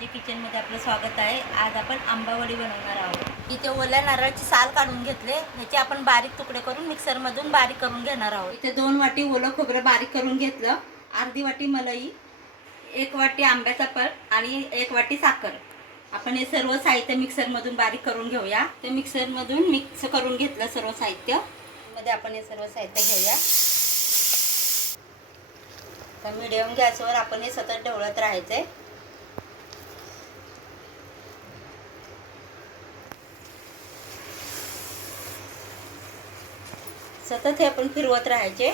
मध्ये आपलं स्वागत आहे. आज आपण आंबावडी बनवणार आहोत. इथे ओल्या नारळाची साल काढून घेतले. ह्याचे आपण बारीक तुकडे करून मिक्सरमधून बारीक करून घेणार आहोत. इथे दोन वाटी ओलं खोबरं बारीक करून घेतलं. अर्धी वाटी मलई एक वाटी आंब्याचा पट आणि एक वाटी साखर. आपण हे सर्व साहित्य मिक्सरमधून बारीक करून घेऊया. ते मिक्सरमधून मिक्स करून घेतलं सर्व साहित्य. मध्ये आपण हे सर्व साहित्य घेऊया. तर मिडियम गॅसवर आपण हे सतत ढवळत राहायचंय. सतत हे आपण फिरवत राहायचे.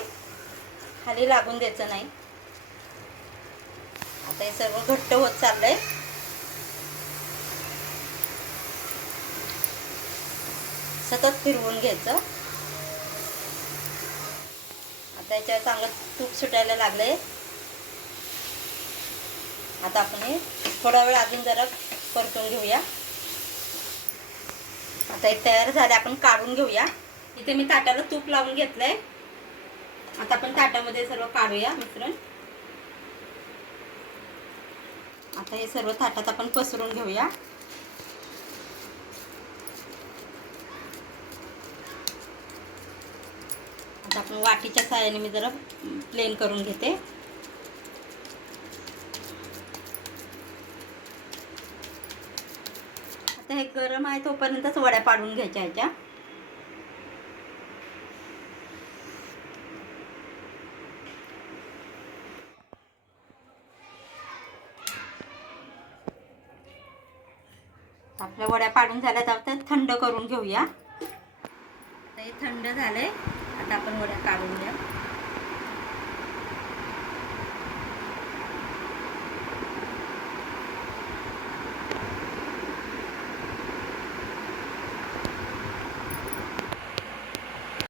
खाली लागून द्यायचं नाही. आता हे सर्व घट्ट होत चाललंय. सतत फिरवून घ्यायचं. आता याच्यावर चांगलं तूप सुटायला लागलंय. आता आपण हे थोडा वेळ अजून जरा परतून घेऊया. आता हे तयार झाले आपण काढून घेऊया. इथे मी ताटाला तूप लावून घेतलंय. आता आपण ताटामध्ये सर्व काढूया मिश्रण. आता हे सर्व ताटात आपण पसरून घेऊया. आता आपण वाटीच्या सहाय्याने मी जरा प्लेन करून घेते. आता हे गरम आहे तोपर्यंतच वड्या पाडून घ्यायच्या ह्याच्या. आपल्या वड्या पाडून झाल्या तर थंड करून घेऊया. हे थंड आहे आता आपण वड्या काढून घ्या